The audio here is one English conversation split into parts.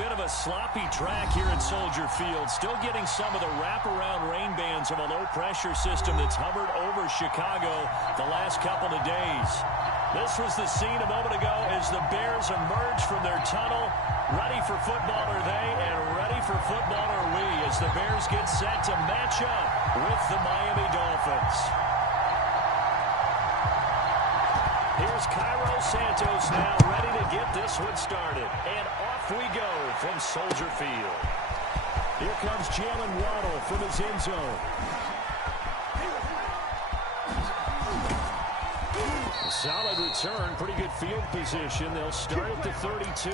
bit of a sloppy track here at Soldier Field. Still getting some of the wraparound rain bands of a low-pressure system that's hovered over Chicago the last couple of days. This was the scene a moment ago as the Bears emerge from their tunnel. Ready for football are they, and ready for football are we, as the Bears get set to match up with the Miami Dolphins. Here's Cairo Santos now ready to get this one started. And off we go from Soldier Field. Here comes Jalen Waddle from his end zone. Solid return, pretty good field position. They'll start at the 32.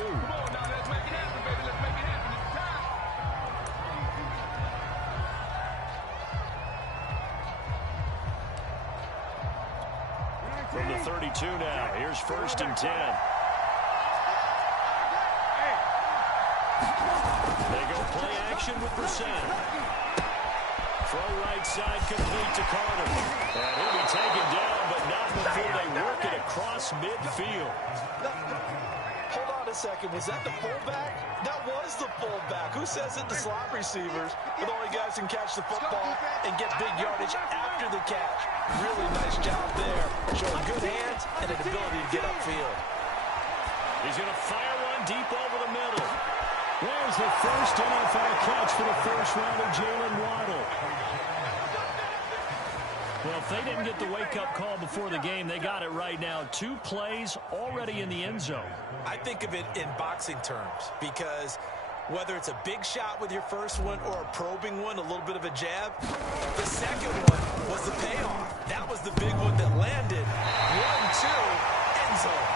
From the 32 now, here's 1st and 10. They go play action with Brissett. Throw right side complete to Carter. And he'll be taken down, but not before they work it across midfield. Hold on a second. Was that the fullback? That was the fullback. Who says it? The slot receivers. But only guys can catch the football and get big yardage after the catch. Really nice job there. Showing good hands and an ability to get upfield. He's going to fire one deep over the middle. There's the first NFL catch for the first-rounder, Jalen Waddle. Well, if they didn't get the wake-up call before the game, they got it right now. 2 plays already in the end zone. I think of it in boxing terms because whether it's a big shot with your first one or a probing one, a little bit of a jab, the second one was the payoff. That was the big one that landed. 1-2, end zone.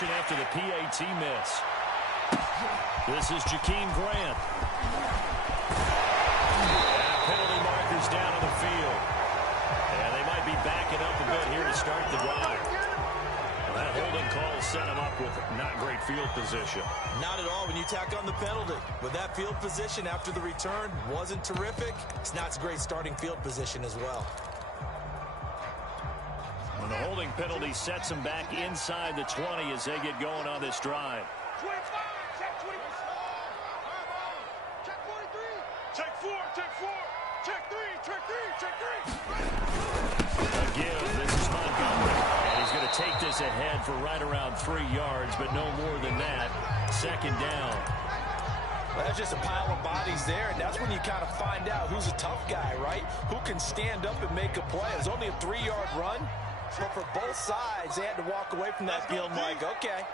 After the PAT miss. This is Jakeem Grant. Penalty markers down on the field. And they might be backing up a bit here to start the drive. Well, that holding call set him up with not great field position. Not at all when you tack on the penalty. With that field position after the return wasn't terrific. It's not a great starting field position as well. The holding penalty sets them back inside the 20 as they get going on this drive. 25, check 20. Check 43. Check 4, check 4. Check 3, check 3, check 3. Again, this is Montgomery. And he's going to take this ahead for right around 3 yards, but no more than that. 2nd down. Well, that's just a pile of bodies there, and that's when you kind of find out who's a tough guy, right? Who can stand up and make a play. It was only a 3-yard run. But for both sides, they had to walk away from that feeling like, okay,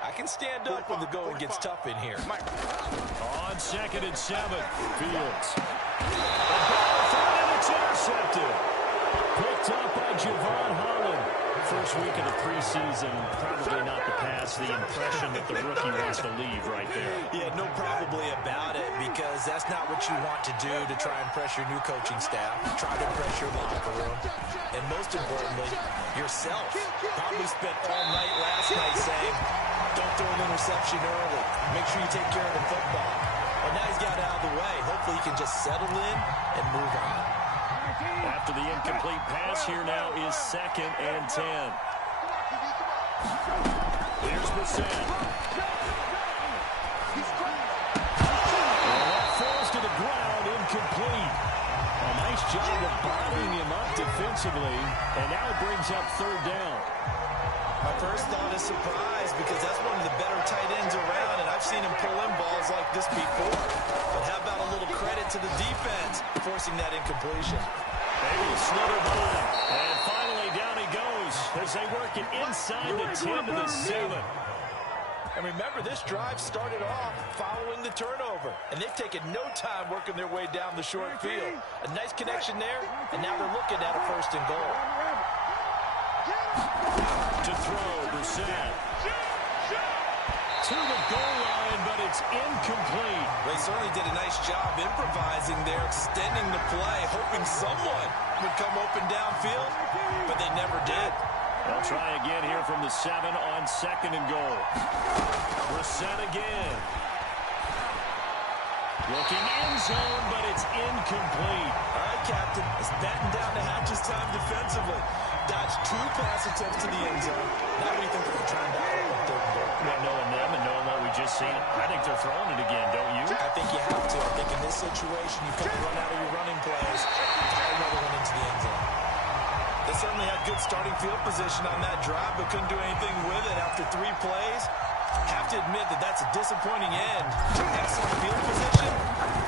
I can stand up when the going gets tough in here. On 2nd and 7, Fields. The ball thrown and it's intercepted. Picked up by Javon Holland. First week of the preseason, probably not the pass, the impression that the rookie wants to leave right there. Yeah, no probably about it, because that's not what you want to do to try and impress your new coaching staff. Try to impress your locker room. And most importantly, yourself. Probably spent all night last night saying, don't throw an interception early. Make sure you take care of the football. Well, now he's got it out of the way. Hopefully he can just settle in and move on. After the incomplete pass, here now is 2nd and 10. Here's Brissett. That falls to the ground, incomplete. A nice job of bottling him up defensively, and now it brings up 3rd down. My first thought is surprise, because that's one of the better tight ends around, and I've seen him pull in balls like this before. But how about a little credit to the defense forcing that incompletion? Maybe a slither by. And finally down he goes as they work it inside the 10 to the 7. And remember, this drive started off following the turnover. And they've taken no time working their way down the short field. A nice connection there, and now they're looking at a 1st and goal. To throw, Brissett. To the goal line, but it's incomplete. They certainly did a nice job improvising there, extending the play, hoping someone would come open downfield, but they never did. They'll try again here from the 7 on 2nd and goal. Brissett again. Looking end zone, but it's incomplete. All right, Captain. It's batten down to Hatch's time defensively. Dodged 2 pass attempts to the end zone. Now what do you think they're trying to dial up 3rd and goal? Well, knowing them and knowing what we just seen, I think they're throwing it again, don't you? I think you have to. I think in this situation, you can't run out of your running plays. Fire another one into the end zone. They certainly had good starting field position on that drive, but couldn't do anything with it after 3 plays. Have to admit that that's a disappointing end to excellent field position.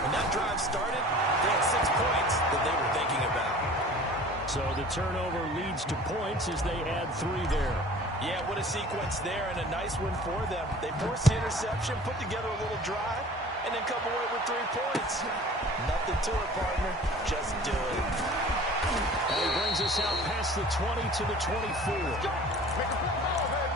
When that drive started, they had 6 points that they were thinking about. So the turnover leads to points as they add 3 there. Yeah, what a sequence there, and a nice win for them. They forced the interception, put together a little drive, and then come away with 3 points. Nothing to it, partner. Just do it. And he brings us out past the 20 to the 24. Make a play ball, baby.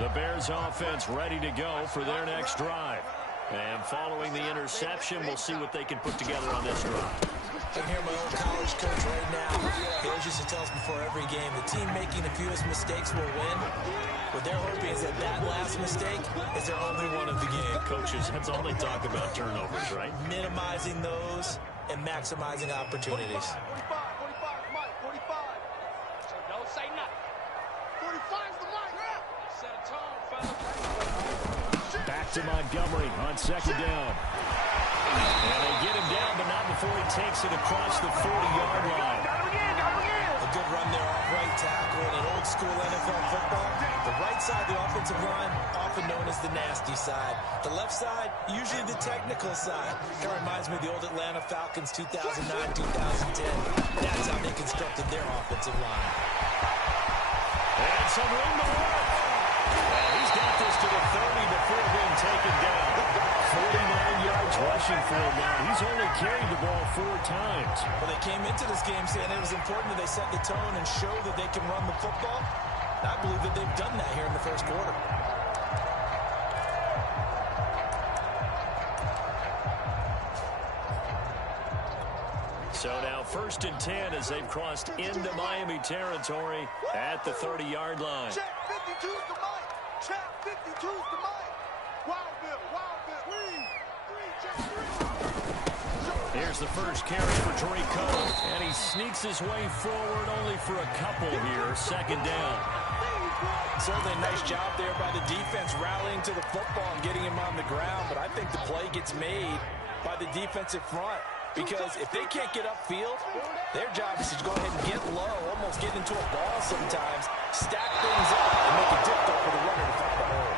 The Bears offense ready to go for their next drive. And following the interception, we'll see what they can put together on this drive. I can hear my old college coach right now. He always used to tell us before every game, the team making the fewest mistakes will win. What they're hoping is that that last mistake is their only one of the game. Coaches, that's all they talk about, turnovers, right? Minimizing those and maximizing opportunities. 45, Mike, 45. So don't say nothing. 45's the Mike. Set a tone, fellas. Back to Montgomery on 2nd down. And they get him down, but not before he takes it across the 40-yard line. A good run there off right tackle in an old school NFL football. The right side of the offensive line, often known as the nasty side. The left side, usually the technical side. Kind of reminds me of the old Atlanta Falcons 2009-2010. That's how they constructed their offensive line. And some room to work. And he's got this to the 30 before being taken down. 49 yards rushing for him now. He's only carried the ball 4 times. Well, they came into this game saying it was important that they set the tone and show that they can run the football. I believe that they've done that here in the first quarter. So now 1st and 10 as they've crossed into Miami territory at the 30-yard line. Check 52's the Mike. Check 52's the Mike. Wild Bill. Check 3. Here's the first carry for Tariq Cohen. And he sneaks his way forward only for a couple here. 2nd down. Certainly a nice job there by the defense rallying to the football and getting him on the ground. But I think the play gets made by the defensive front. Because if they can't get upfield, their job is to go ahead and get low, almost get into a ball sometimes, stack things up, and make it difficult for the runner to find the hole.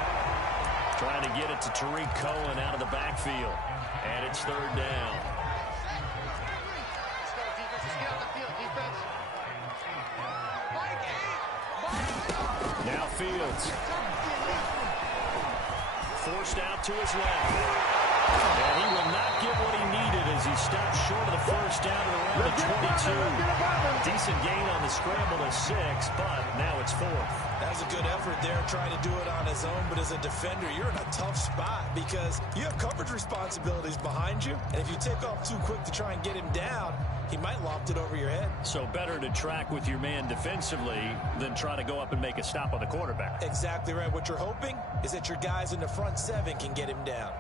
Trying to get it to Tariq Cohen out of the backfield. And it's 3rd down. Now Fields. Forced out to his left. And he will not get what he needed as he stopped short of the first down at around the 22. Decent gain on the scramble to 6, but now it's 4th. That was a good effort there trying to do it on his own, but as a defender, you're in a tough spot because you have coverage responsibilities behind you, and if you take off too quick to try and get him down, he might loft it over your head. So better to track with your man defensively than try to go up and make a stop on the quarterback. Exactly right. What you're hoping is that your guys in the front 7 can get him down.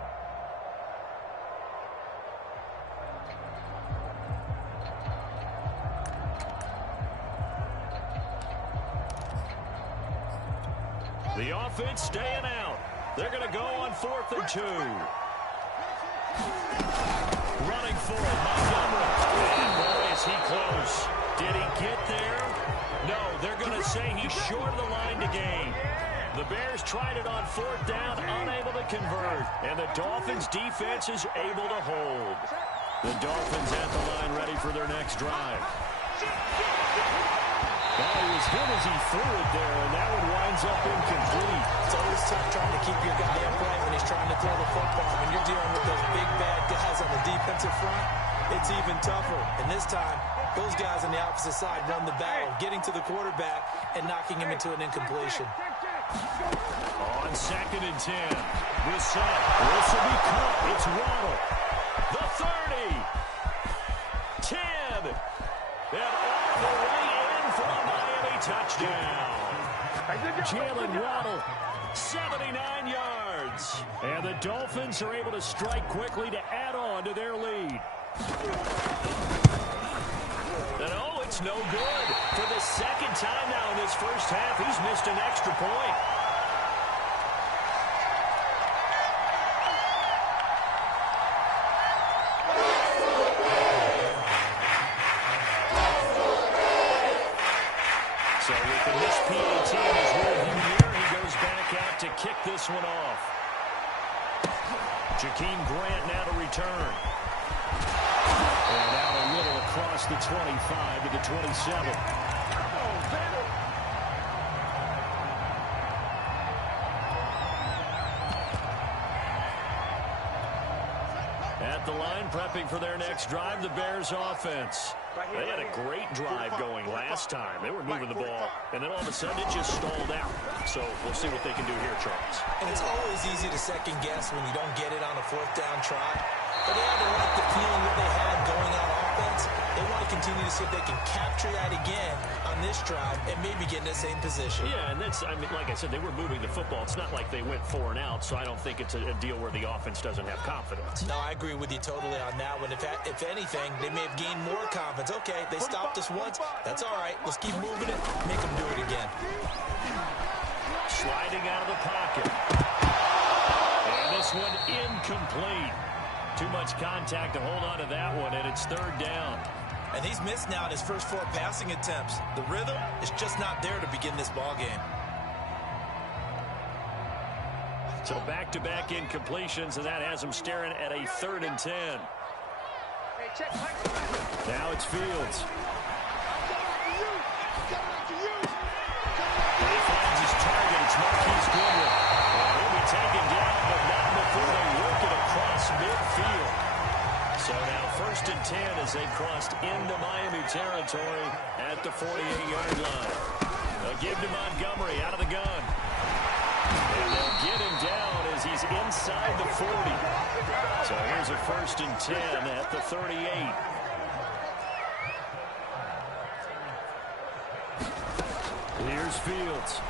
The offense staying out. They're going to go on 4th and 2. Running for it, Montgomery. And boy, is he close. Did he get there? No, they're going to say he's short of the line to gain. The Bears tried it on 4th down, unable to convert. And the Dolphins' defense is able to hold. The Dolphins at the line ready for their next drive. Well, he was hit as he threw it there, and that one winds up incomplete. It's always tough trying to keep your guy upright when he's trying to throw the football. When you're dealing with those big, bad guys on the defensive front, it's even tougher. And this time, those guys on the opposite side won the battle, getting to the quarterback and knocking him into an incompletion. On 2nd and 10. This will be caught. It's Waddle. The 30. 10. And all the way in for a Miami touchdown. Jalen Waddle, 79 yards. And the Dolphins are able to strike quickly to add on to their lead. And oh, it's no good. For the second time now in this first half, he's missed an extra point. So with the missed PAT in his rearview mirror, he goes back out to kick this one off. Jakeem Grant now to return. And out a little across the 25 to the 27. At the line, prepping for their next drive, the Bears offense. They had a great drive going last time. They were moving the ball, and then all of a sudden it just stalled out. So we'll see what they can do here, Charles. And it's always easy to second guess when you don't get it on a 4th down try. But they had to like the feeling that they had going on offense. They want to continue to see if they can capture that again on this drive and maybe get in the same position. Yeah, and that's, I mean, like I said, they were moving the football. It's not like they went 4 and out, so I don't think it's a deal where the offense doesn't have confidence. No, I agree with you totally on that one. If anything, they may have gained more confidence. Okay, they stopped us once. That's all right. Let's keep moving it. Make them do it again. Sliding out of the pocket. And this one incomplete. Too much contact to hold on to that one, and it's 3rd down. And he's missed now in his first 4 passing attempts. The rhythm is just not there to begin this ball game. So back-to-back incompletions, and that has him staring at a 3rd and 10. Now it's Fields. He finds his target. It's Marquise Goodwin. And he'll be taken down, but not before they work it across midfield. So now 1st and 10 as they crossed into Miami territory at the 48-yard line. They'll give to Montgomery out of the gun. And they'll get him down as he's inside the 40. So here's a 1st and 10 at the 38. Here's Fields.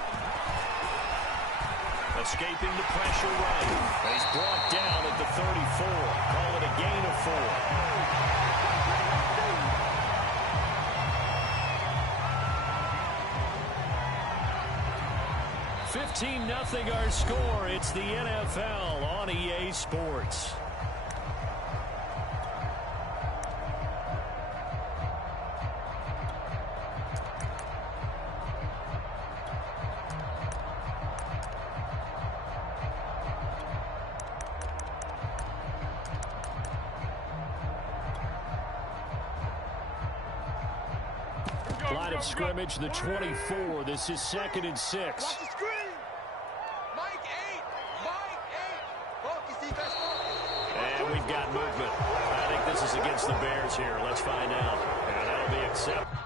Escaping the pressure right. He's brought down at the 34. Call it a gain of 4. 15-0 our score. It's the NFL on EA Sports. Line of scrimmage, the 24. This is 2nd and 6. Watch the screen. Mike 8. Mike 8. Focus, defense. And we've got movement. I think this is against the Bears here. Let's find out. And that'll be accepted.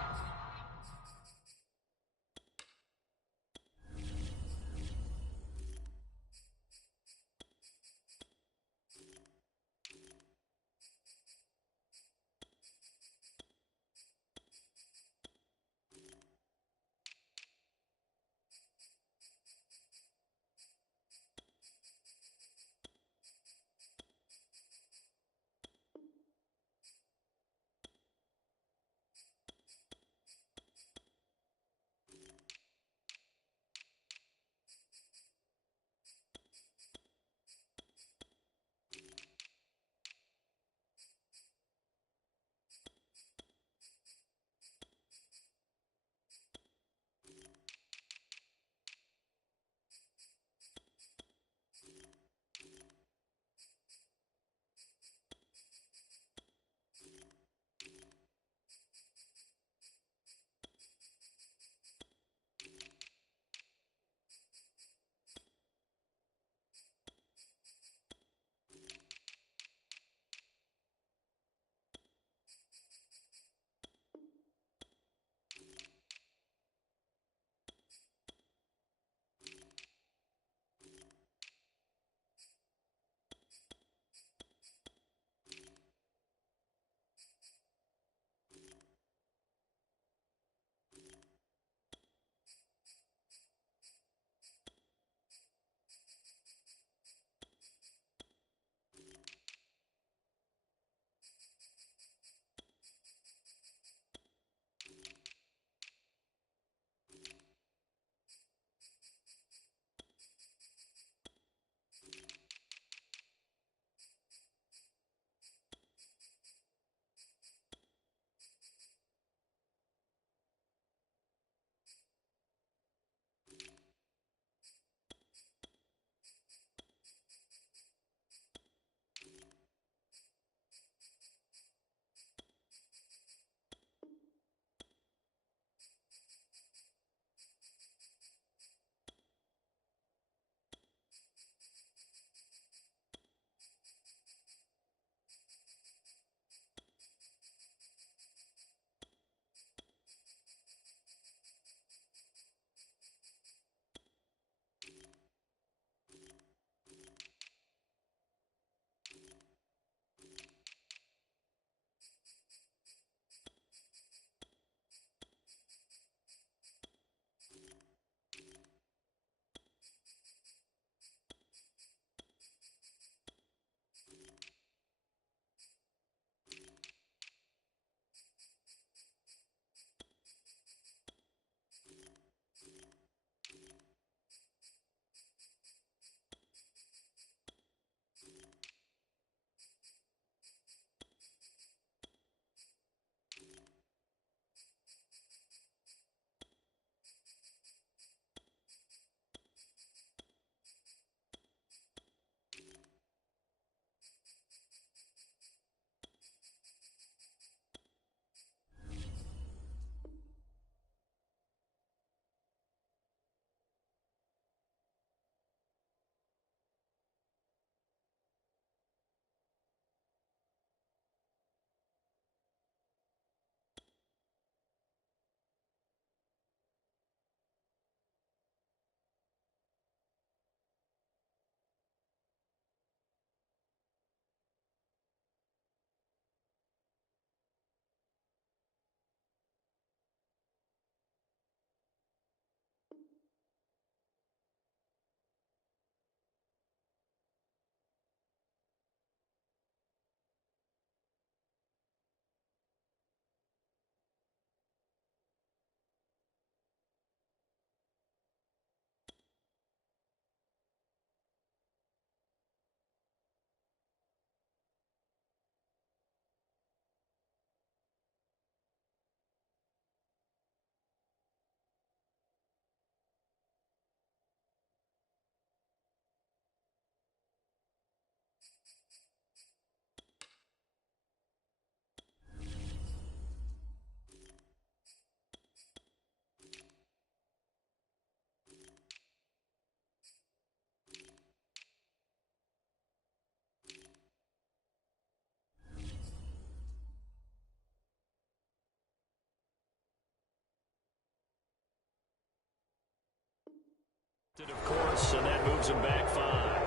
Of course, and that moves him back 5.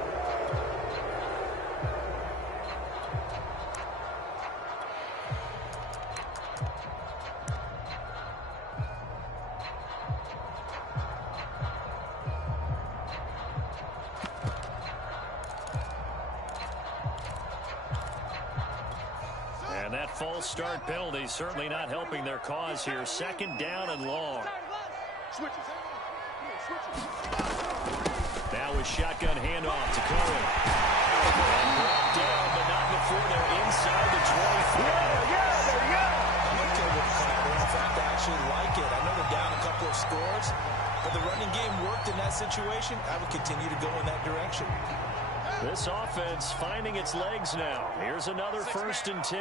And that false start penalty certainly not helping their cause here. 2nd down and long. Now with shotgun handoff to Cohen. And brought down, but not before they're inside the 25. I'm okay with the call. In fact, I actually like it. I know they're down a couple of scores, but the running game worked in that situation. I would continue to go in that direction. This offense finding its legs now. Here's another 1st and 10.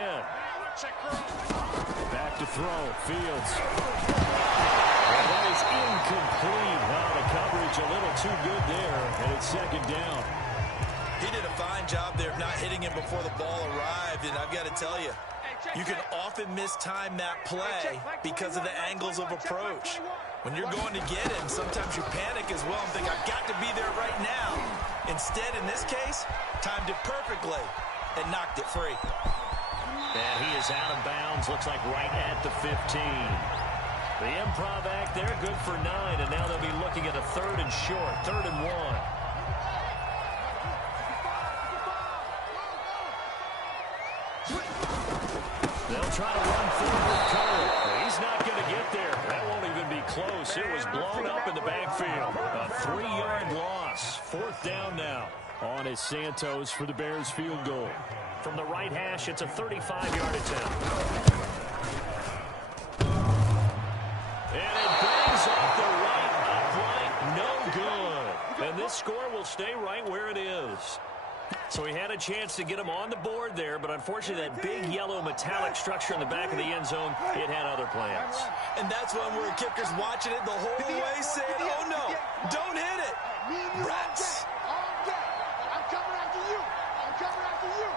Back to throw. Fields. And that is incomplete. Now the coverage a little too good there, and it's 2nd down. He did a fine job there of not hitting him before the ball arrived, and I've got to tell you, you can often mistime that play because of the angles of approach. When you're going to get him, sometimes you panic as well and think, I've got to be there right now. Instead, in this case, timed it perfectly and knocked it free. And he is out of bounds, looks like right at the 15. The improv act there, good for 9, and now they'll be looking at a 3rd and short, 3rd and 1. They'll try to run forward with Cohen. He's not going to get there. That won't even be close. It was blown up in the backfield. A 3-yard loss. 4th down now. On is Santos for the Bears field goal. From the right hash, it's a 35-yard attempt. And it bangs off the right upright. No good. And this score will stay right where it is. So he had a chance to get him on the board there, but unfortunately that big yellow metallic structure in the back of the end zone, it had other plans. And that's one where kicker's watching it the whole way saying, oh no, don't hit it. Rats. I'm coming after you. I'm coming after you.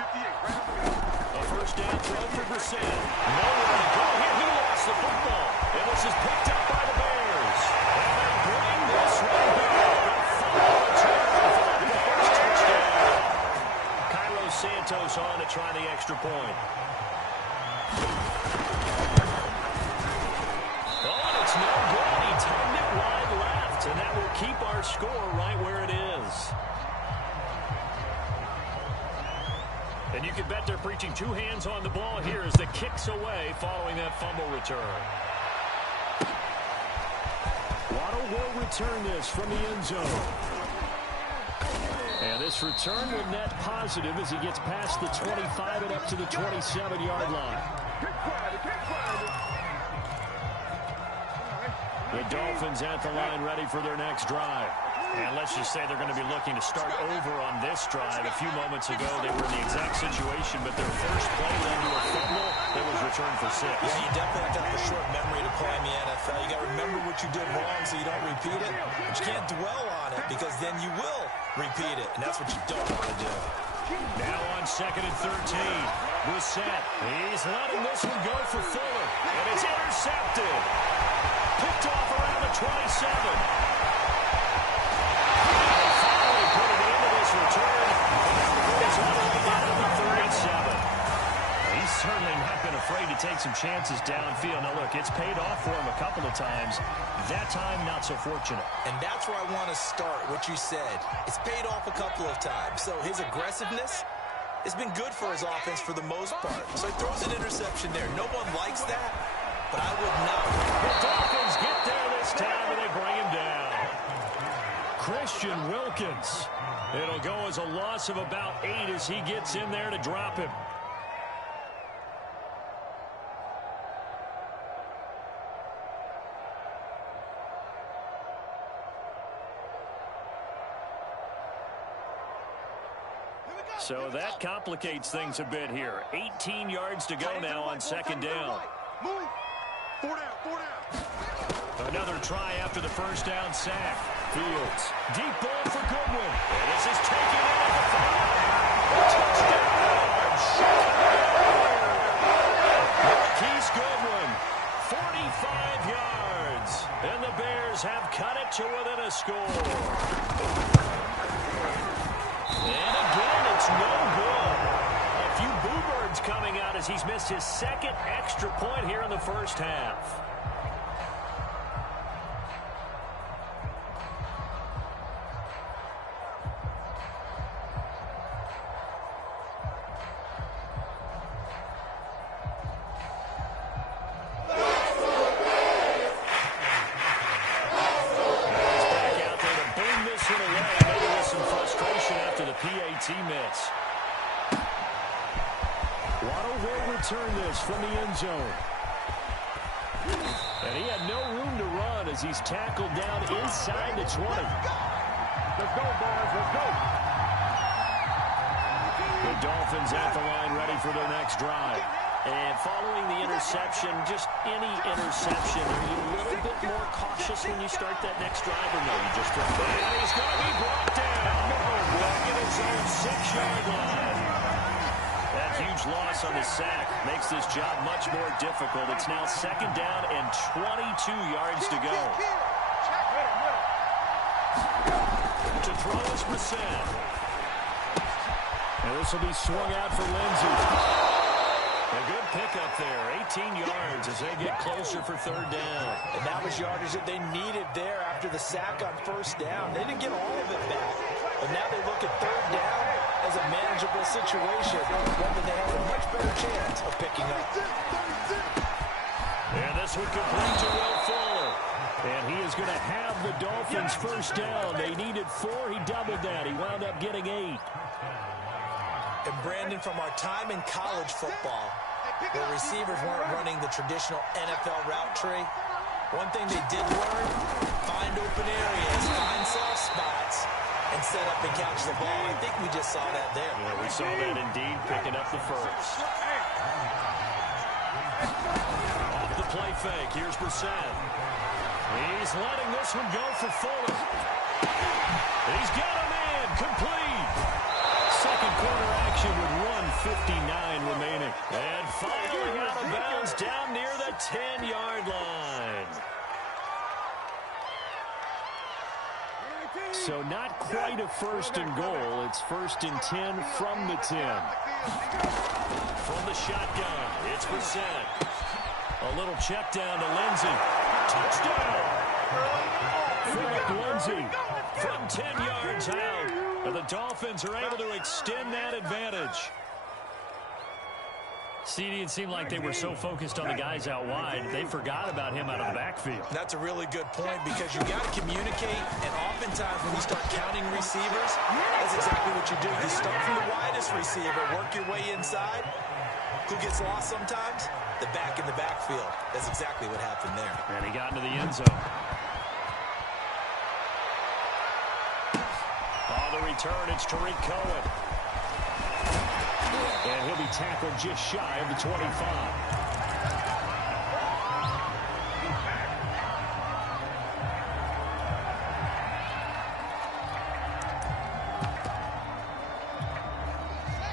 58, right over there. A 1st down throw for Brissett. Nowhere to go here. He lost the football. And this is picked up by the Bears. And they bring this one back. Santos on to try the extra point. Oh, and it's no good. He timed it wide left, and that will keep our score right where it is. And you can bet they're preaching 2 hands on the ball here as the kick's away following that fumble return. Waddle will return this from the end zone. And this return will net positive as he gets past the 25 and up to the 27-yard line. The Dolphins at the line ready for their next drive. And let's just say they're going to be looking to start over on this drive. A few moments ago, they were in the exact situation, but their first play led to a fumble that was returned for 6. Yeah, you definitely have to have a short memory to play in the NFL. You got to remember what you did wrong so you don't repeat it. But you can't dwell on it because then you will repeat it, and that's what you don't want to do. Now on 2nd and 13. Brissett. He's letting this one go for Fuller. And it's intercepted. Picked off around the 27. He's certainly not been afraid to take some chances downfield. Now, look, it's paid off for him a couple of times. That time, not so fortunate. And that's where I want to start, what you said. It's paid off a couple of times. So his aggressiveness has been good for his offense for the most part. So he throws an interception there. No one likes that, but I would not. The Dolphins get there this time, and they bring him down. Christian Wilkins. It'll go as a loss of about 8 as he gets in there to drop him. So that complicates things a bit here. 18 yards to go now on 2nd down. Move. 4 down, 4 down. Another try after the 1st down sack. Fields. Deep ball for Goodwin. And this is taken in at the 5. Touchdown. Marquise Goodwin. 45 yards. And the Bears have cut it to within a score. And again, it's no good. A few boo birds coming out as he's missed his second extra point here in the first half. Miss. Waddle will return this from the end zone. And he had no room to run as he's tackled down inside the 20. Let's go, boys. Let's go. The Dolphins at the line ready for their next drive. And following the interception, just any interception, are you a little bit more cautious when you start that next drive, or no? You just throw it. And he's going to be brought down. Back in his own 6-yard line. That huge loss on the sack makes this job much more difficult. It's now 2nd down and 22 yards to go. To throw is Brissett. And this will be swung out for Lindsey. A good pickup there, 18 yards as they get closer for 3rd down. And that was yardage that they needed there after the sack on 1st down. They didn't get all of it back. But now they look at 3rd down as a manageable situation, one that they have a much better chance of picking up. And this would complete to Will Fuller. And he is going to have the Dolphins 1st down. They needed 4. He doubled that. He wound up getting 8. And Brandon, from our time in college football, where receivers weren't running the traditional NFL route tree, one thing they did learn, find open areas, find soft spots, and set up and catch the ball. I think we just saw that there. Yeah, we saw that indeed, picking up the first. Off the play fake, here's Brissett. He's letting this one go for Fuller. He's got him in, complete. Second quarter action with 1:59 remaining. And finally out of bounds down near the 10-yard line. So not quite a 1st and goal. It's 1st and 10 from the 10. From the shotgun, it's Brissett. A little check down to Lindsey. Touchdown! Philip Lindsey from 10 yards out. And the Dolphins are able to extend that advantage. CD, it seemed like they were so focused on the guys out wide, they forgot about him out of the backfield. That's a really good point because you got to communicate, and oftentimes when you start counting receivers, that's exactly what you do. You start from the widest receiver, work your way inside. Who gets lost sometimes? The back in the backfield. That's exactly what happened there. And he got into the end zone. On the return, it's Tariq Cohen. And he'll be tackled just shy of the 25.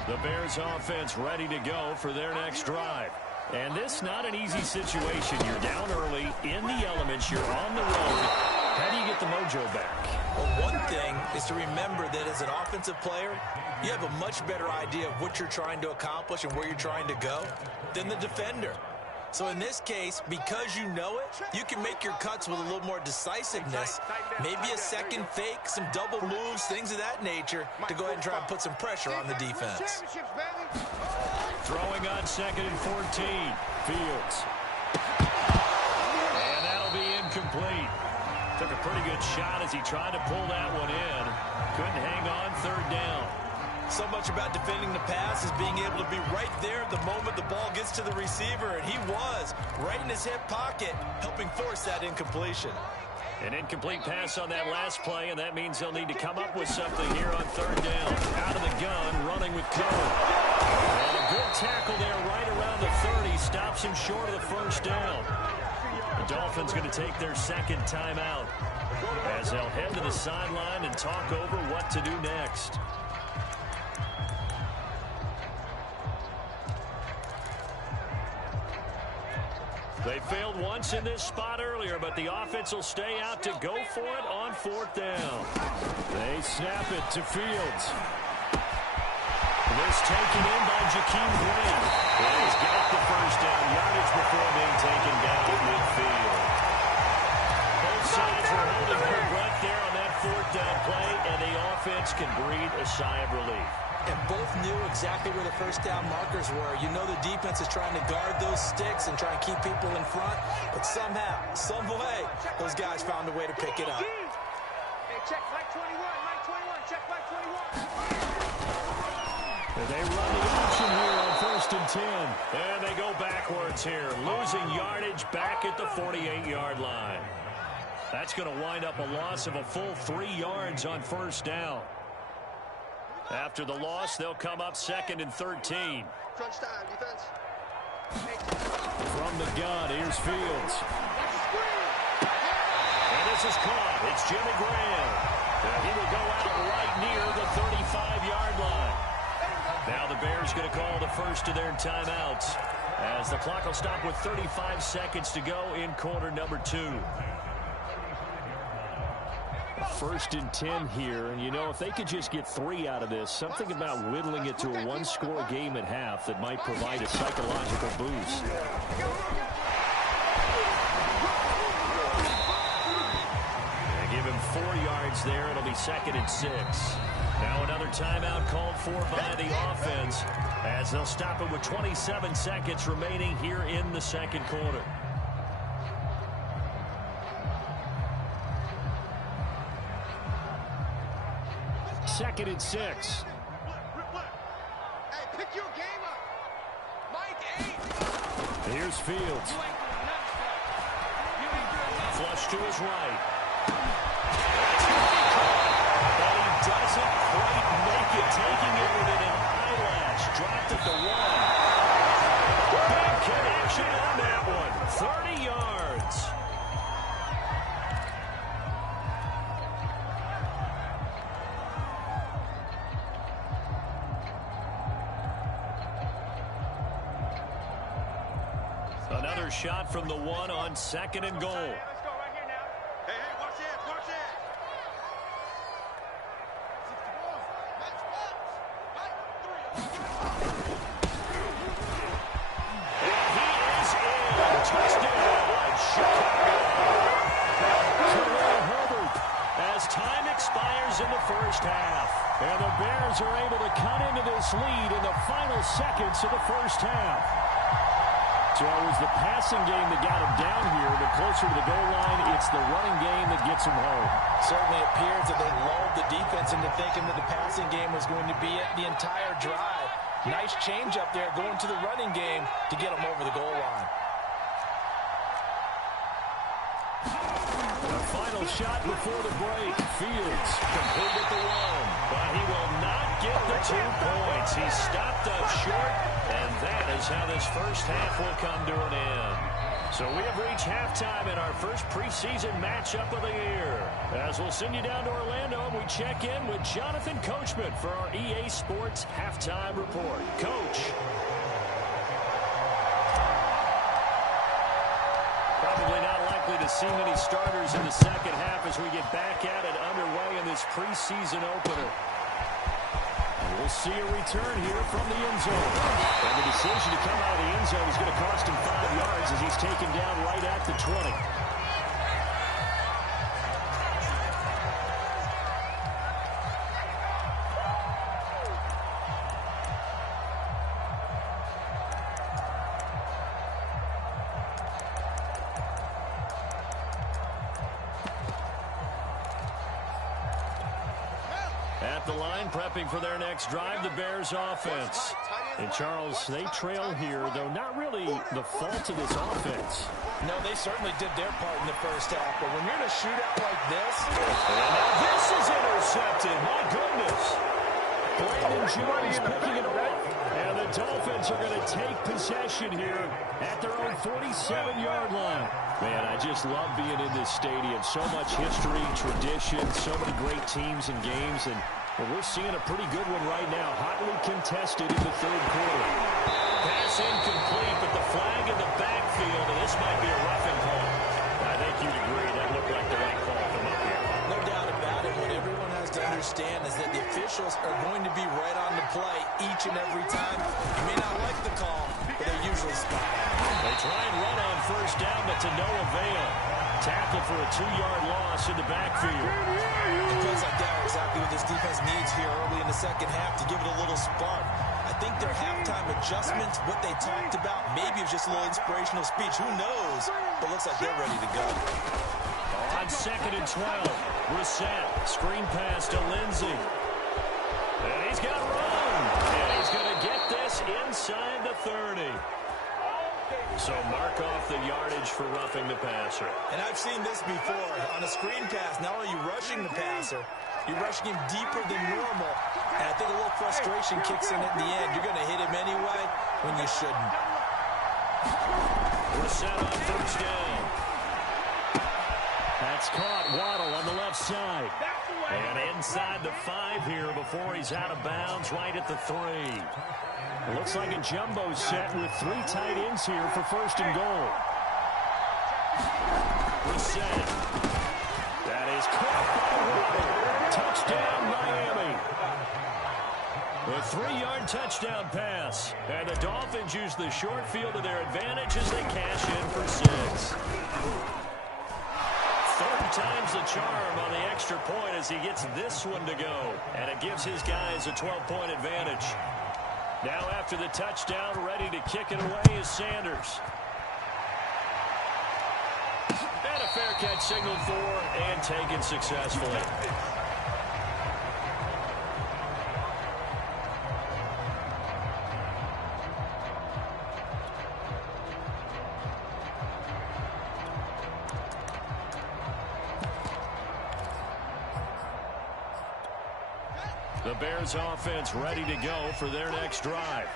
The Bears offense ready to go for their next drive. And this not an easy situation. You're down early, in the elements, you're on the road. How do you get the mojo back? Well, one thing is to remember that as an offensive player, you have a much better idea of what you're trying to accomplish and where you're trying to go than the defender. So in this case, because you know it, you can make your cuts with a little more decisiveness, maybe a second fake, some double moves, things of that nature, to go ahead and try and put some pressure on the defense. Throwing on 2nd and 14. Fields. And that'll be incomplete. Took a pretty good shot as he tried to pull that one in. Couldn't hang on 3rd down. So much about defending the pass is being able to be right there the moment the ball gets to the receiver, and he was right in his hip pocket, helping force that incompletion. An incomplete pass on that last play, and that means he'll need to come up with something here on 3rd down. Out of the gun, running with Cohen. And a good tackle there right around the 30. Stops him short of the 1st down. The Dolphins going to take their 2nd timeout as they'll head to the sideline and talk over what to do next. They failed once in this spot earlier, but the offense will stay out to go for it on 4th down. They snap it to Fields. This taken in by Jakeem Grant. And he's got the first down yardage before being taken down at midfield. Both sides were holding their breath there on that 4th down play, and the offense can breathe a sigh of relief. And both knew exactly where the first down markers were. You know the defense is trying to guard those sticks and try and keep people in front. But somehow, some way, those guys found a way to pick it up. Hey, check flight 21, Mike 21, check flight 21. And they run the option here on 1st and 10. And they go backwards here, losing yardage back at the 48-yard line. That's going to wind up a loss of a full 3 yards on 1st down. After the loss, they'll come up 2nd and 13. Crunch time, defense. From the gun, here's Fields. And this is caught. It's Jimmy Graham. He will go out right near the 35-yard line. Now the Bears going to call the first of their timeouts, as the clock will stop with 35 seconds to go in quarter number 2. 1st and 10 here, and you know, if they could just get 3 out of this, something about whittling it to a 1-score game at half that might provide a psychological boost. Give him 4 yards there. It'll be 2nd and 6. Now another timeout called for by the offense, as they'll stop it with 27 seconds remaining here in the 2nd quarter. Second and 6. Hey, pick your game up. Mike 8. Here's Fields. Flush to his right. But he doesn't quite make it, taking it with an eyelash. Dropped at the 1. Big connection on that one. 30 yards. Another shot from the 1 on 2nd and goal. Let's go right here now. Hey, watch it, watch it. He is in. Touchdown, Chicago. Terrell Herbert. As time expires in the first half. And the Bears are able to cut into this lead in the final seconds of the first half. So it was the passing game that got him down here, but closer to the goal line, it's the running game that gets him home. Certainly appears that they lulled the defense into thinking that the passing game was going to be it the entire drive. Nice change up there going to the running game to get them over the goal line. The final shot before the break. Fields complete at the 1. But he will not get the 2 points. He stopped up short, and that is how this first half will come to an end. So we have reached halftime in our first preseason matchup of the year. As we'll send you down to Orlando, and we check in with Jonathan Coachman for our EA Sports Halftime Report. Coach. Probably not likely to see many starters in the second half as we get back at it underway in this preseason opener. We'll see a return here from the end zone. And the decision to come out of the end zone is going to cost him 5 yards as he's taken down right at the 20. At the line, prepping for their next drive, the Bears offense. And Charles, they trail here, though not really the fault of this offense. No, they certainly did their part in the first half, but when you're in a shootout like this... And now this is intercepted. My goodness. Brandon Jones picking it off. And the Dolphins are going to take possession here at their own 47-yard line. Man, I just love being in this stadium. So much history, tradition, so many great teams and games, and we're seeing a pretty good one right now, hotly contested in the third quarter. Pass incomplete, but the flag in the backfield, and this might be a roughing call. I think you'd agree that looked like the right call from up here. No doubt about it. What everyone has to understand is that the officials are going to be right on the play each and every time. You may not like the call, but they're usually spot on. They try and run on first down, but to no avail. Tackle for a 2-yard loss in the backfield. It feels like that are exactly what this defense needs here early in the second half to give it a little spark. I think their halftime adjustments, what they talked about, maybe it's just a little inspirational speech. Who knows? But looks like they're ready to go. On 2nd and 12, Brissett, screen pass to Lindsey. And he's got room. And he's going to get this inside the 30. So mark off the yardage for roughing the passer. And I've seen this before. On a screen pass, not only are you rushing the passer, you're rushing him deeper than normal. And I think a little frustration kicks in at the end. You're going to hit him anyway when you shouldn't. We're set on first down. That's caught. Waddle on the left side. And inside the 5 here before he's out of bounds right at the 3. It looks like a jumbo set with 3 tight ends here for first and goal. Brissett. That is caught by Waddle. Touchdown, Miami. A 3-yard touchdown pass. And the Dolphins use the short field to their advantage as they cash in for 6. Third time's the charm on the extra point as he gets this one to go. And it gives his guys a 12-point advantage. Now after the touchdown, ready to kick it away is Sanders. And a fair catch signaled for and taken successfully. The Bears offense ready to go for their next drive.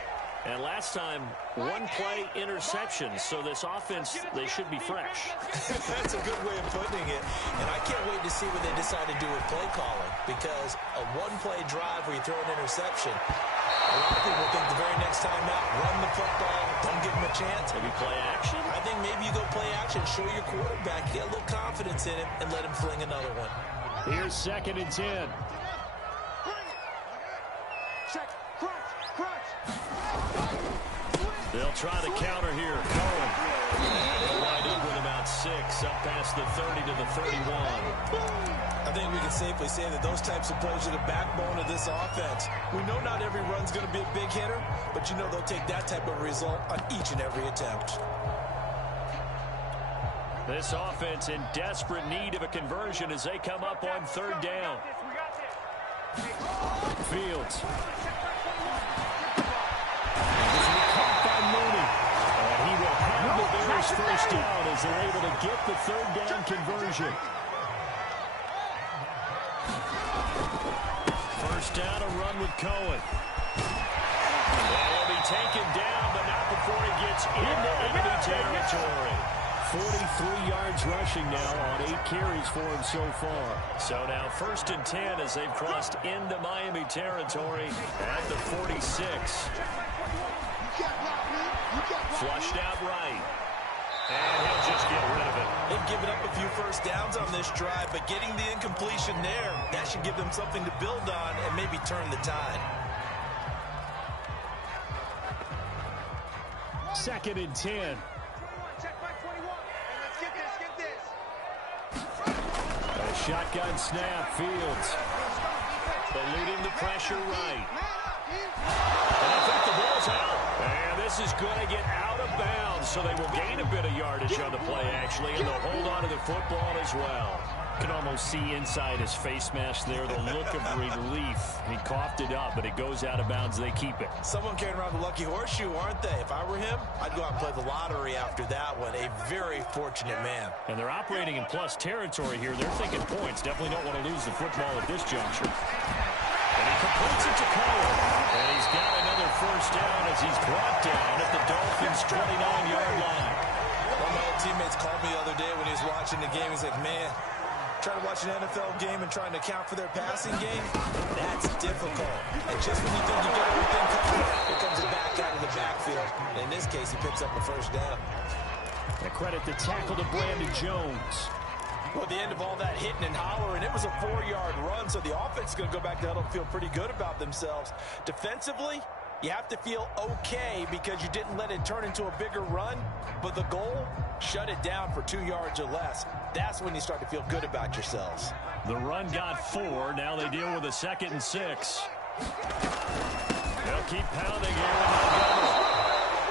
And last time, 1-play interception. So this offense, they should be fresh. That's a good way of putting it. And I can't wait to see what they decide to do with play calling. Because a 1-play drive where you throw an interception, a lot of people think the very next time out, run the football, don't give him a chance. Maybe play action? I think maybe you go play action, show your quarterback, get a little confidence in him, and let him fling another one. Here's 2nd and 10. They'll try the counter here. Cohen. They'll wind up with about 6 up past the 30 to the 31. I think we can safely say that those types of plays are the backbone of this offense. We know not every run's going to be a big hitter, but you know they'll take that type of result on each and every attempt. This offense in desperate need of a conversion as they come up on 3rd down. Fields. First down as they're able to get the 3rd down conversion. First down, a run with Cohen. And he'll be taken down, but not before he gets into enemy territory. 43 yards rushing now on 8 carries for him so far. So now 1st and 10 as they've crossed into Miami territory at the 46. Flushed out right. And he'll just get rid of it. They've given up a few first downs on this drive, but getting the incompletion there, that should give them something to build on and maybe turn the tide. 2nd and 10. Check by 21. And let's get this. A shotgun snap, Fields. Eluding the pressure right. And I think the ball's out. And this is going to get out of bounds, so they will gain a bit of yardage on the play, actually, and they'll hold on to the football as well. You can almost see inside his face mask there the look of relief. He coughed it up, but it goes out of bounds. They keep it. Someone carrying around the lucky horseshoe, aren't they? If I were him, I'd go out and play the lottery after that one. A very fortunate man. And they're operating in plus territory here. They're thinking points. Definitely don't want to lose the football at this juncture. And he completes it to Cohen. And he's got another first down as he's brought down at the Dolphins' 29-yard line. One of my old teammates called me the other day when he was watching the game. He's like, man, trying to watch an NFL game and trying to account for their passing game, that's difficult. And just when you think you get everything covered, here comes it back out of the backfield. In this case, he picks up a first down. And credit the tackle to Brandon Jones. Well, at the end of all that hitting and hollering, it was a 4-yard run, so the offense is going to go back to huddle and feel pretty good about themselves. Defensively, you have to feel okay because you didn't let it turn into a bigger run, but the goal, shut it down for 2 yards or less. That's when you start to feel good about yourselves. The run got 4. Now they deal with a 2nd and 6. They'll keep pounding here.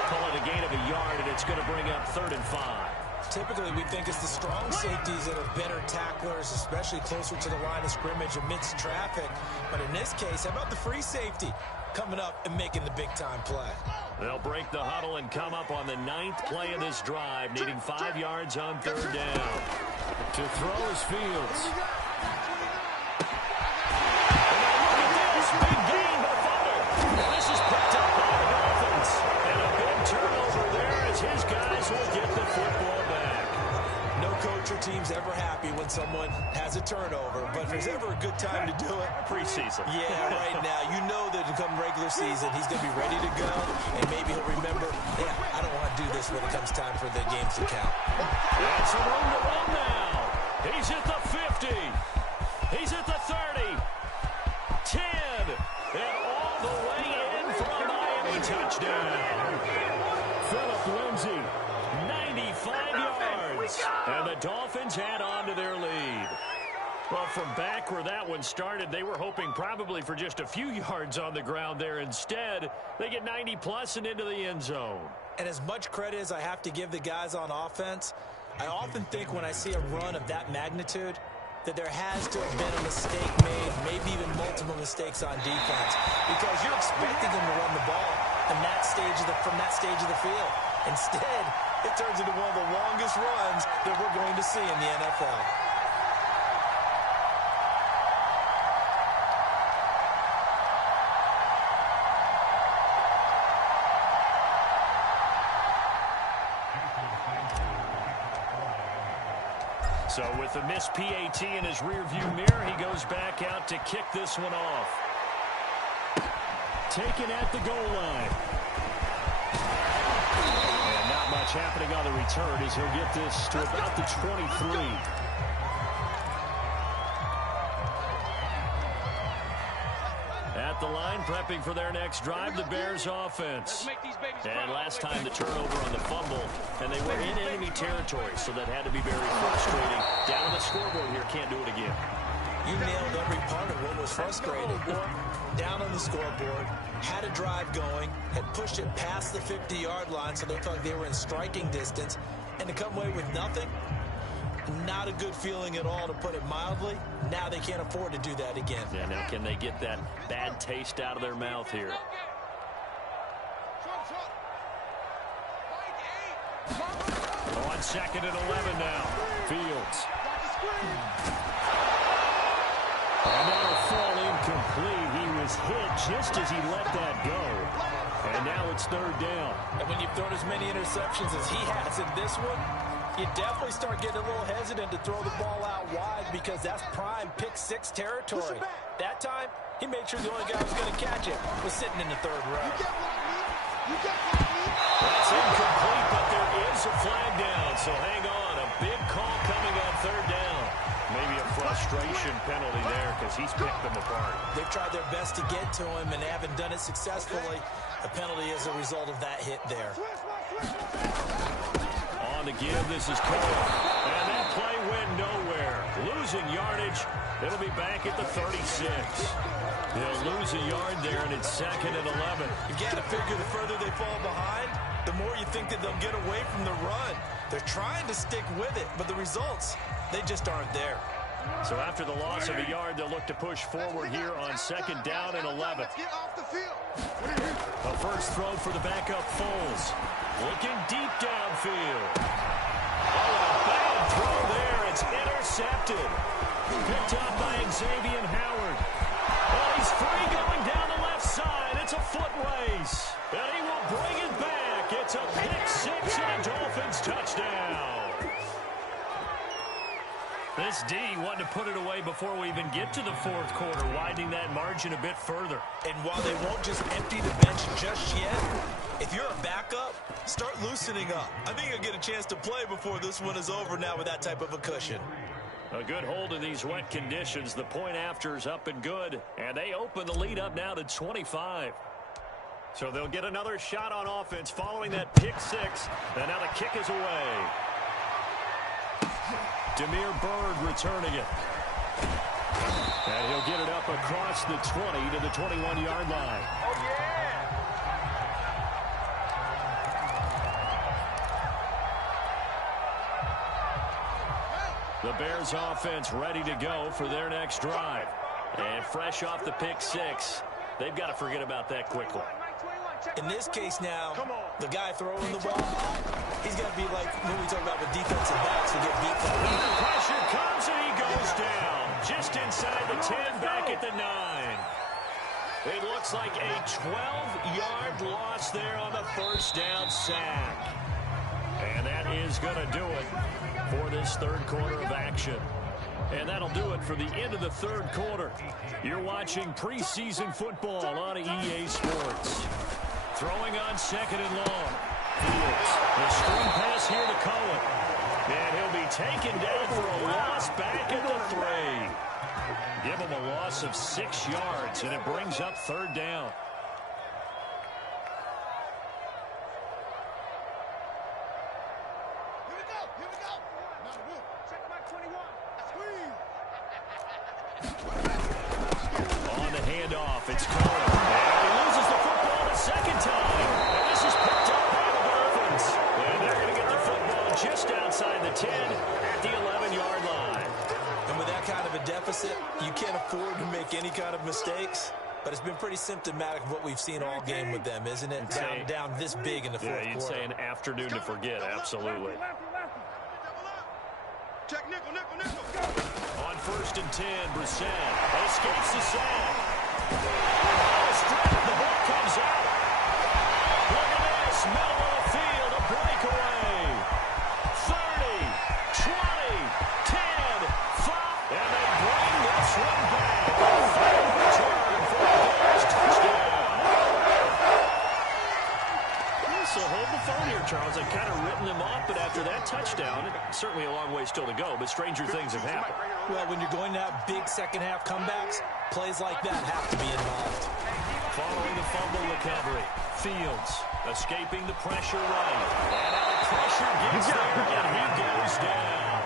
Call it a gain of a yard, and it's going to bring up 3rd and 5. Typically, we think it's the strong safeties that are better tacklers, especially closer to the line of scrimmage amidst traffic. But in this case, how about the free safety coming up and making the big-time play? They'll break the huddle and come up on the 9th play of this drive, needing 5 yards on 3rd down. To throw is Fields. Big gain by Fuller. This is picked up by the Dolphins. And a big turnover there as his guys will get the football back. No coach or team's ever happy when someone has a turnover, but if there's ever a good time to do it, preseason. Yeah, right now. You know that come regular season, he's going to be ready to go, and maybe he'll remember, yeah, I don't want to do this when it comes time for the games to count. That's a room to run now. He's at the 50. He's at the 30. 10. And all the way in for a Miami touchdown. Phillip Lindsay, 95 yards. And the Dolphins add on to their lead. Well, from back where that one started, they were hoping probably for just a few yards on the ground there. Instead, they get 90-plus and into the end zone. And as much credit as I have to give the guys on offense, I often think when I see a run of that magnitude that there has to have been a mistake made, maybe even multiple mistakes on defense, because you're expecting them to run the ball from that stage of the field. Instead, it turns into one of the longest runs that we're going to see in the NFL. So with the missed PAT in his rearview mirror, he goes back out to kick this one off. Taken at the goal line. And not much happening on the return as he'll get this to about the 23. At the line, prepping for their next drive, the Bears offense. And last time the turnover on the fumble, and they were in enemy territory, so that had to be very frustrating. Down on the scoreboard here, can't do it again. You nailed every part of what was frustrating. Down on the scoreboard, had a drive going, had pushed it past the 50-yard line, so they felt like they were in striking distance, and to come away with nothing, not a good feeling at all, to put it mildly. Now they can't afford to do that again. Yeah, now can they get that bad taste out of their mouth here? On 2nd and 11 now. Fields. And that'll fall incomplete. He was hit just as he let that go. And now it's 3rd down. And when you've thrown as many interceptions as he has in this one, you definitely start getting a little hesitant to throw the ball out wide because that's prime pick-6 territory. That time, he made sure the only guy who was going to catch it was sitting in the 3rd row. That's incomplete, but there is a flag down, so hang on. A big call coming on 3rd down. Maybe a frustration penalty there because he's picked them apart. They've tried their best to get to him and they haven't done it successfully. The penalty is a result of that hit there. On the give, this is Cole. And that play went nowhere. Losing yardage. It'll be back at the 36. They'll lose a yard there, and it's 2nd and 11. You got to figure the further they fall behind, the more you think that they'll get away from the run. They're trying to stick with it, but the results, they just aren't there. So after the loss of a yard, they'll look to push forward here on 2nd down and 11. The first throw for the backup Foles. Looking deep downfield. Oh, a bad throw there. It's intercepted. Picked up by Xavier Howard. Oh, he's free going down the left side. It's a foot race. And he will bring it back. It's a pick-6 and a Dolphins touchdown. This D wanted to put it away before we even get to the 4th quarter, widening that margin a bit further. And while they won't just empty the bench just yet, If you're a backup, start loosening up. I think you'll get a chance to play before this one is over now with that type of a cushion. A good hold in these wet conditions. The point after is up and good. And they open the lead up now to 25. So they'll get another shot on offense following that pick six. And now the kick is away. Demir Bird returning it. And he'll get it up across the 20 to the 21-yard line. Oh, yeah. The Bears offense ready to go for their next drive. And fresh off the pick six, they've got to forget about that quickly. In this case now, the guy throwing the ball, he's got to be like when we talk about the defensive backs who get beat. The pressure comes and he goes down. Just inside the 10, back at the 9. It looks like a 12-yard loss there on the first down sack. And that is going to do it for this third quarter of action. And that'll do it for the end of the third quarter. You're watching preseason football on EA Sports. Throwing on second and long. Fields. The screen pass here to Cohen. And he'll be taken down for a loss back at the 3. Give him a loss of 6 yards, and it brings up third down. On the handoff, it's Cohen. And he loses the football a second time. And this is picked up by the Dolphins. And they're going to get the football just outside the 10 at the 11-yard line. And with that kind of a deficit, you can't afford to make any kind of mistakes. But it's been pretty symptomatic of what we've seen all game with them, isn't it? Down this big in the fourth quarter. Yeah, you'd say an afternoon to forget, absolutely. Check nickel, nickel, nickel. On first and 10, Brissett escapes the sack. The ball comes out. Look at this, middle of the field, a breakaway. 30, 20, 10, 5, and they bring this one back. Final return for the Bears touchdown. So hold the phone here, Charles. I've kind of written them off, but after that touchdown, certainly a long way still to go, but stranger things have happened. Well, when you're going to have big second-half comebacks, plays like that have to be involved. Following the fumble recovery, Fields escaping the pressure right. And now the pressure gets there, and he goes down.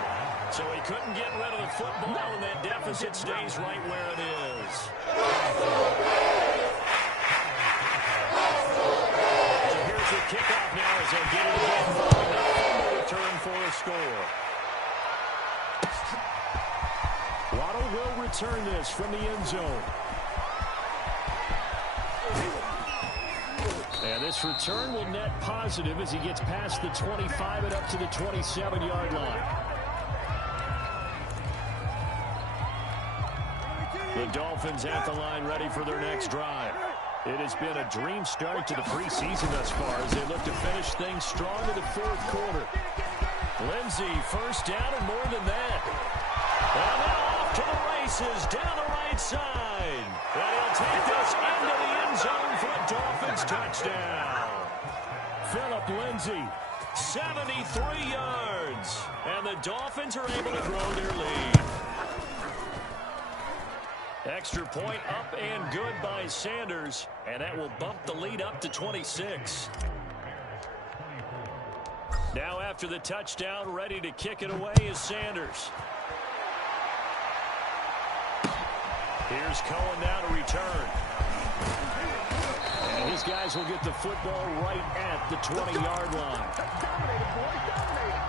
So he couldn't get rid of the football, and that deficit stays right where it is. So here's the kickoff now as they get it again following the fumble return for a score. Waddle will return this from the end zone. And this return will net positive as he gets past the 25 and up to the 27-yard line. The Dolphins at the line ready for their next drive. It has been a dream start to the preseason thus far as they look to finish things strong in the fourth quarter. Lindsey first down and more than that. And now off to the races down the right side. And he'll take this into the end zone for a Dolphins touchdown. Phillip Lindsey, 73 yards. And the Dolphins are able to grow their lead. Extra point up and good by Sanders. And that will bump the lead up to 26. Now after the touchdown, ready to kick it away is Sanders. Here's Cohen now to return. And his guys will get the football right at the 20-yard line. Dominated, boy, dominated.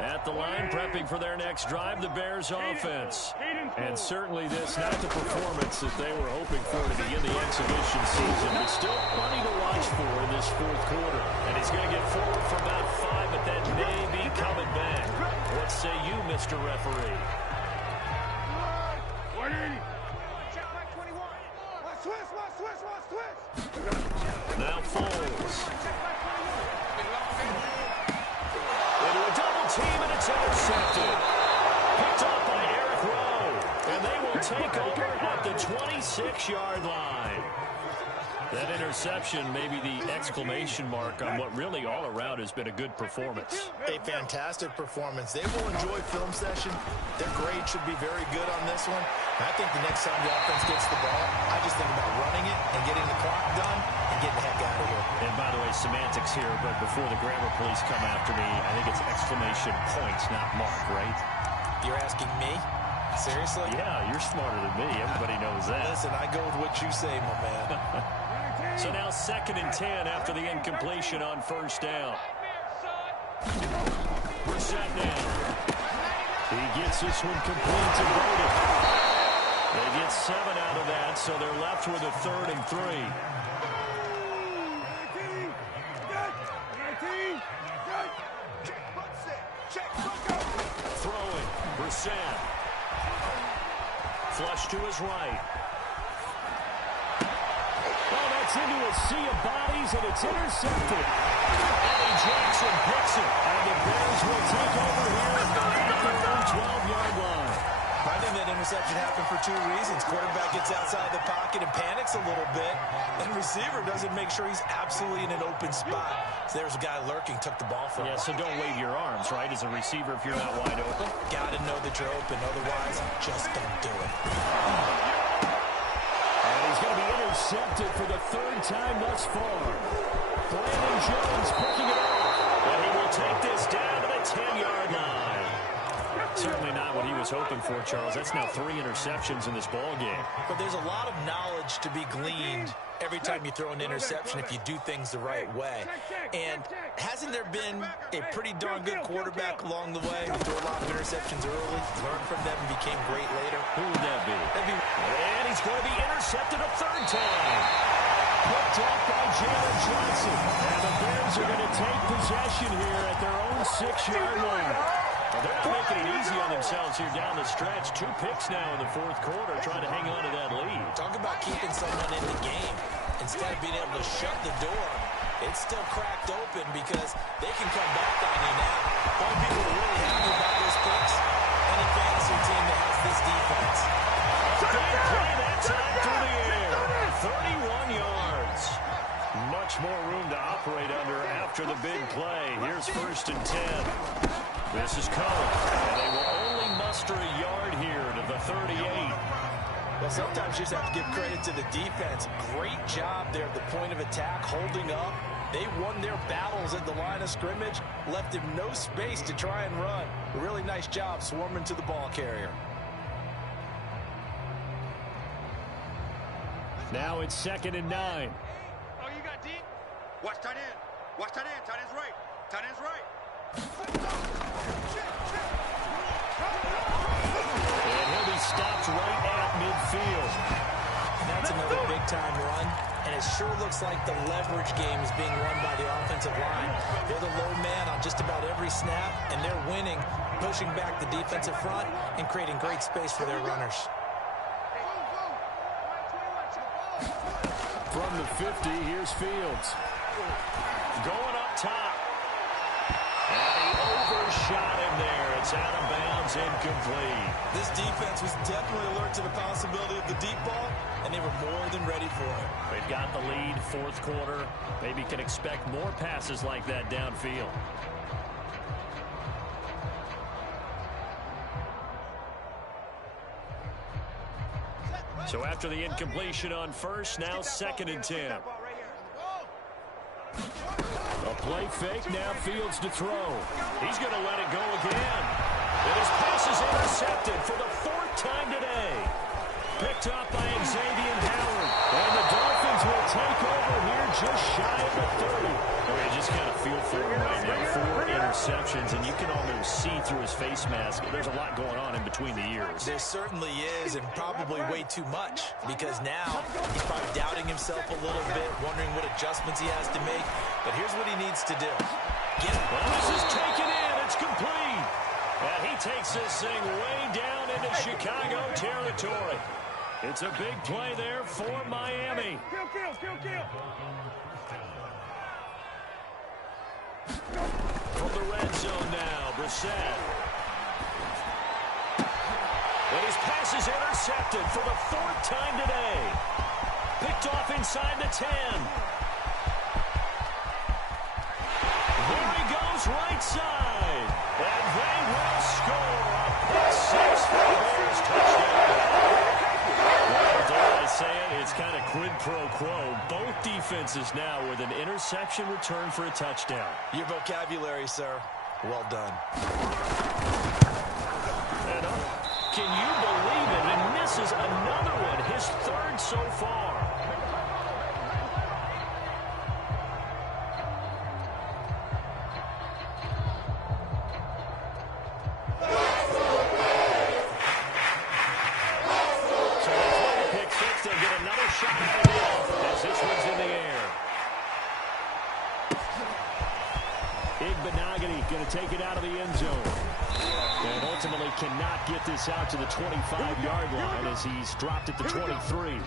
At the line, prepping for their next drive, the Bears offense. And certainly this not the performance that they were hoping for to begin the exhibition season, but still plenty to watch for in this fourth quarter. And he's going to get forward for about 5, but that may be coming back. What say you, Mr. Referee? Check back 21. Watch twist, watch twist, watch twist. Now Foles. Into a double team, and it's intercepted. He take over at the 26-yard line. That interception may be the exclamation mark on what really all around has been a good performance. A fantastic performance. They will enjoy film session. Their grade should be very good on this one. I think the next time the offense gets the ball, I just think about running it and getting the clock done and getting the heck out of here. And by the way, semantics here, but before the grammar police come after me, I think it's exclamation points, not mark, right? You're asking me? Seriously? Yeah, you're smarter than me. Everybody knows that. Listen, I go with what you say, my man. So now 2nd and 10 after the incompletion on first down. Brissett now. He gets this one complete to Brody. They get 7 out of that, so they're left with a 3rd and 3. Throwing. Brissett. Flush to his right. Into a sea of bodies, and it's intercepted. Eddie Jackson picks it, and the Bears will take over here at their own 12-yard line. I think that interception happened for 2 reasons. Quarterback gets outside the pocket and panics a little bit, and receiver doesn't make sure he's absolutely in an open spot. So there's a guy lurking, took the ball from him. Yeah, so don't wave your arms, right, as a receiver if you're not wide open. Got to know that you're open, otherwise just don't do it. He's going to be intercepted for the 3rd time thus far. Brandon Jones picking it up. And he will take this down to the 10-yard line. Certainly not what he was hoping for, Charles. That's now 3 interceptions in this ball game. But there's a lot of knowledge to be gleaned every time you throw an interception if you do things the right way. And hasn't there been a pretty darn good quarterback along the way who threw a lot of interceptions early, learned from them, and became great later? Who would that be? And he's going to be intercepted a 3rd time. Picked off by Jalen Johnson. And the Bears are going to take possession here at their own 6-yard line. Well, they're not making it easy on themselves here down the stretch. 2 picks now in the 4th quarter, trying to hang on to that lead. Talk about keeping someone in the game. Instead of being able to shut the door, it's still cracked open because they can come back on you now. Only people who are really happy about those picks, any fantasy team that has this defense. Big play that time through the air. 31 yards. Much more room to operate under after the big play. Here's 1st and 10. This is Cohen, and they will only muster a yard here to the 38. Well, sometimes you just have to give credit to the defense. Great job there at the point of attack, holding up. They won their battles at the line of scrimmage, left him no space to try and run. A really nice job swarming to the ball carrier. Now it's 2nd and 9. Oh, you got deep? Watch tight end. Watch tight end. Tight end's right. Tight end's right. And he'll be stopped right at midfield. That's another big-time run, and it sure looks like the leverage game is being won by the offensive line. They're the low man on just about every snap, and they're winning, pushing back the defensive front and creating great space for their runners. From the 50, here's Fields. Going up top. And he overshot him there. It's out of bounds, incomplete. This defense was definitely alert to the possibility of the deep ball, and they were more than ready for it. They've got the lead, 4th quarter. Maybe can expect more passes like that downfield. So after the incompletion on first, now 2nd and 10. A play fake, now Fields to throw. He's going to let it go again. And his pass is intercepted for the 4th time today. Picked up by Xavier Howard. And the Dolphins will take over here just shy of the 30. You just kind of feel for him right now. 4 interceptions, and you can almost see through his face mask. There's a lot going on in between the ears. There certainly is, and probably way too much, because now he's probably doubting himself a little bit, wondering what adjustments he has to make. But here's what he needs to do. Well, this is taken in. It's complete. And he takes this thing way down into Chicago territory. It's a big play there for Miami. From the red zone now, Brissett. And he's This pass is intercepted for the 4th time today. Picked off inside the 10. There he goes right side. And they will score. A pick six for the Bears touchdown. Well, dare I say it, it's kind of quid pro quo. Both defenses now with an interception return for a touchdown. Your vocabulary, sir. Well done. And can you believe it? And misses another one, his 3rd so far. So they throw the pick six. They'll get another shot at the middle as this one's in the air. Igbenogany going to take it out of the end zone. And ultimately cannot get this out to the 25-yard line as he's dropped at the 23.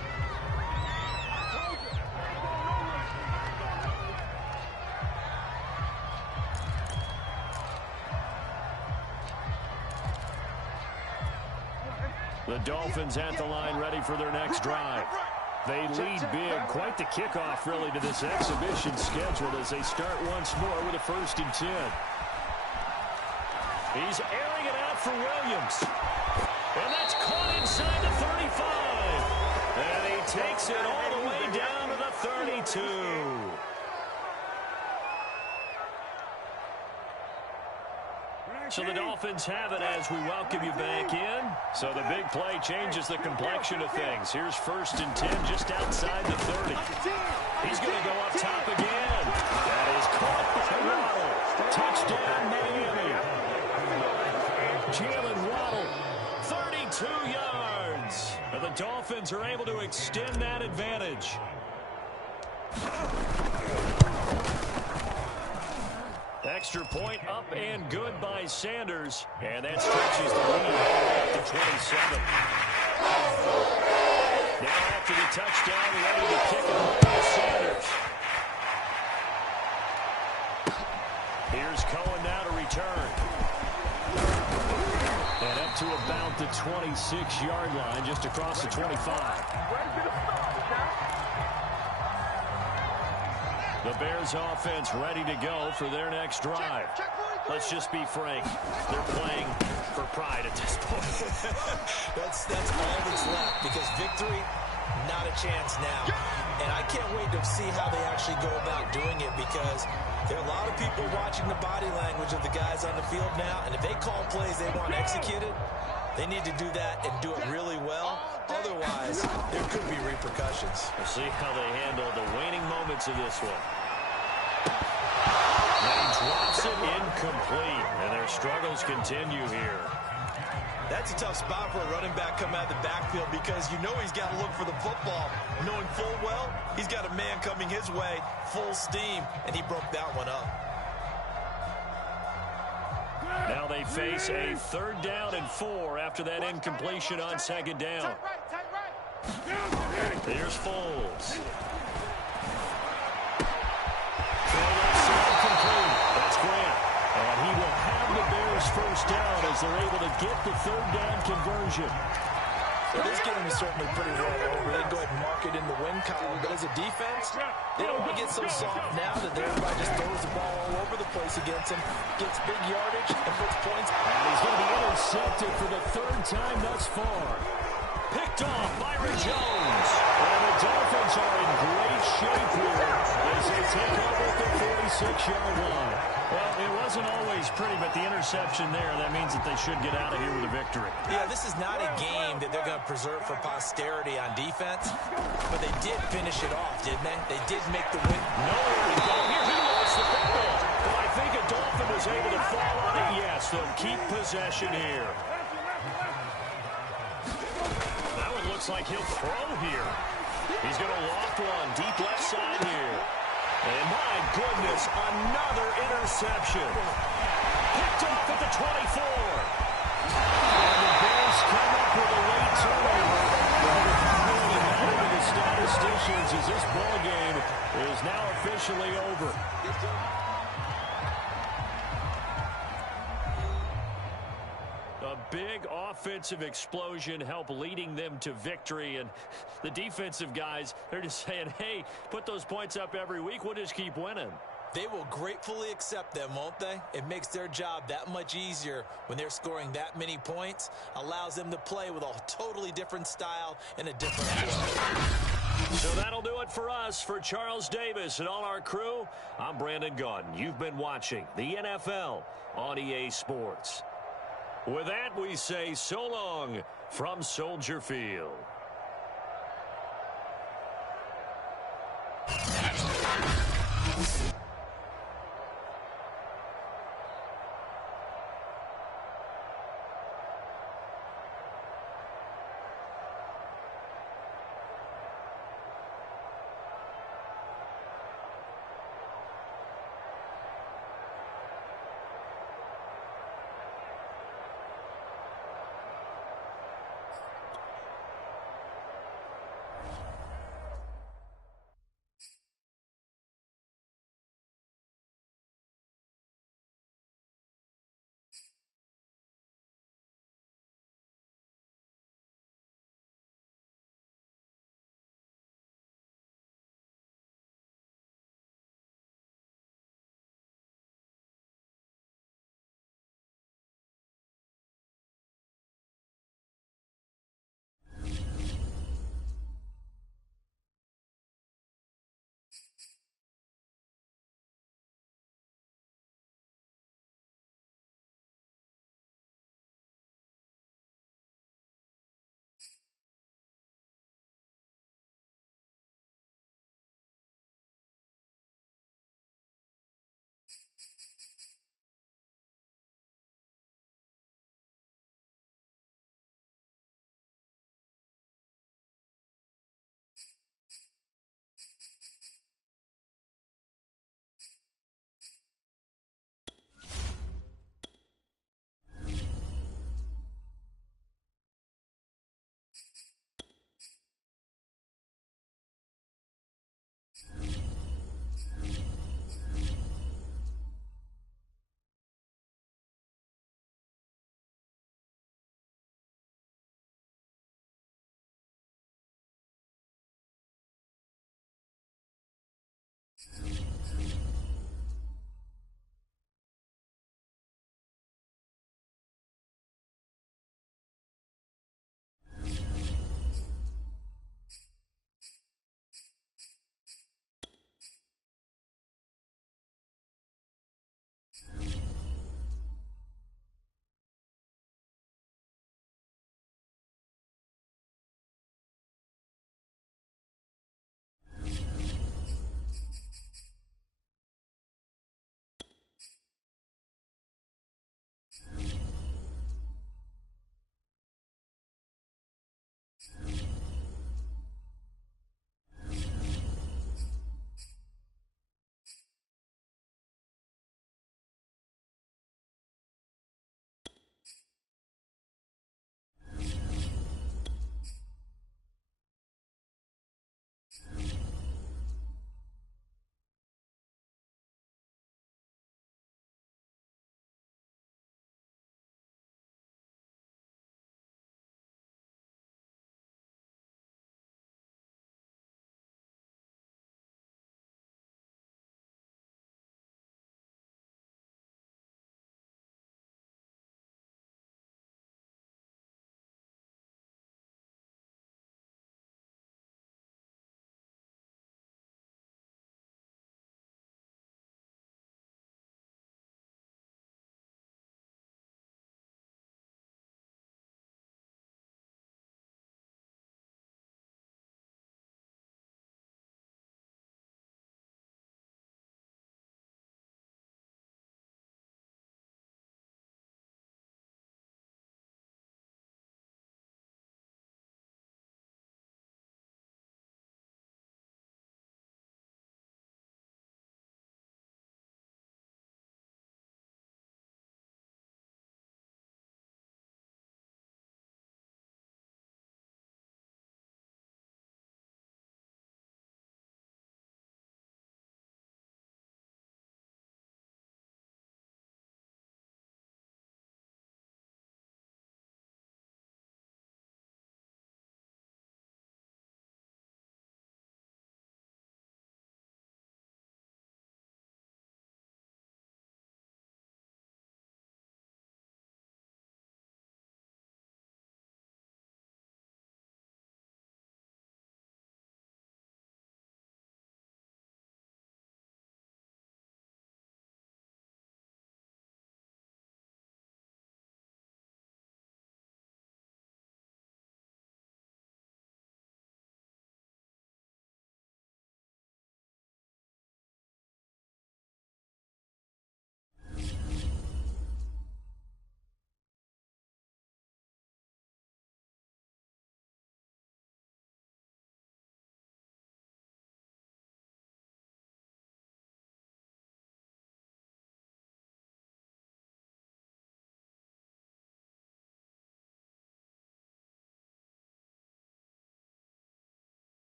The Dolphins at the line ready for their next drive. They lead big. Quite the kickoff, really, to this exhibition schedule as they start once more with a 1st and 10. He's airing it out for Williams. And that's caught inside the 35. And he takes it all the way down to the 32. So the Dolphins have it as we welcome you back in. So the big play changes the complexion of things. Here's 1st and 10 just outside the 30. He's going to go up top again. That is caught by Waddle. Touchdown, Miami. Jalen Waddle, 32 yards. And the Dolphins are able to extend that advantage. Extra point up and good by Sanders. And that stretches the lead up to 27. Now after the touchdown, ready to kick it away is Sanders. Here's Cohen now to return. And up to about the 26-yard line, just across the 25. The Bears offense ready to go for their next drive. Let's just be frank. They're playing for pride at this point. That's all that's left, because victory, not a chance now. And I can't wait to see how they actually go about doing it, because there are a lot of people watching the body language of the guys on the field now, and if they call plays they want executed, they need to do that and do it really well. Otherwise, there could be repercussions. We'll see how they handle the waning moments of this one. And he drops it incomplete, and their struggles continue here. That's a tough spot for a running back coming out of the backfield, because you know he's got to look for the football, knowing full well he's got a man coming his way full steam, and he broke that one up. Now they face a 3rd down and 4 after that incompletion on 2nd down. Here's Foles. That's Grant. And he will have the Bears 1st down as they're able to get the 3rd down conversion. So this game is certainly pretty well over. They go ahead and mark it in the win column. But as a defense, they don't want to get so soft now that everybody just throws the ball all over the place against them, gets big yardage, and puts points. And he's going to be intercepted for the 3rd time thus far. Picked off Byron Jones. And the Dolphins are in great shape here as they take over at the 46-yard line. Well, it wasn't always pretty, but the interception there, that means that they should get out of here with a victory. Yeah, this is not a game that they're going to preserve for posterity on defense, but they did finish it off, didn't they? They did make the win. Nowhere to go here. He lost the football. But I think a Dolphin was able to fall on it. Yes, they'll keep possession here. That one looks like he'll throw here. He's going to loft one deep left side here. And my goodness, another interception. Picked off at the 24. And the Bears come up with a late turnover. Really not into the statisticians as this ball game is now officially over. A big offensive explosion help leading them to victory. And the defensive guys, they're just saying, hey, put those points up every week. We'll just keep winning. They will gratefully accept them, won't they? It makes their job that much easier when they're scoring that many points. Allows them to play with a totally different style and a different approach. So that'll do it for us. For Charles Davis and all our crew, I'm Brandon Gaudin. You've been watching the NFL on EA Sports. With that, we say so long from Soldier Field.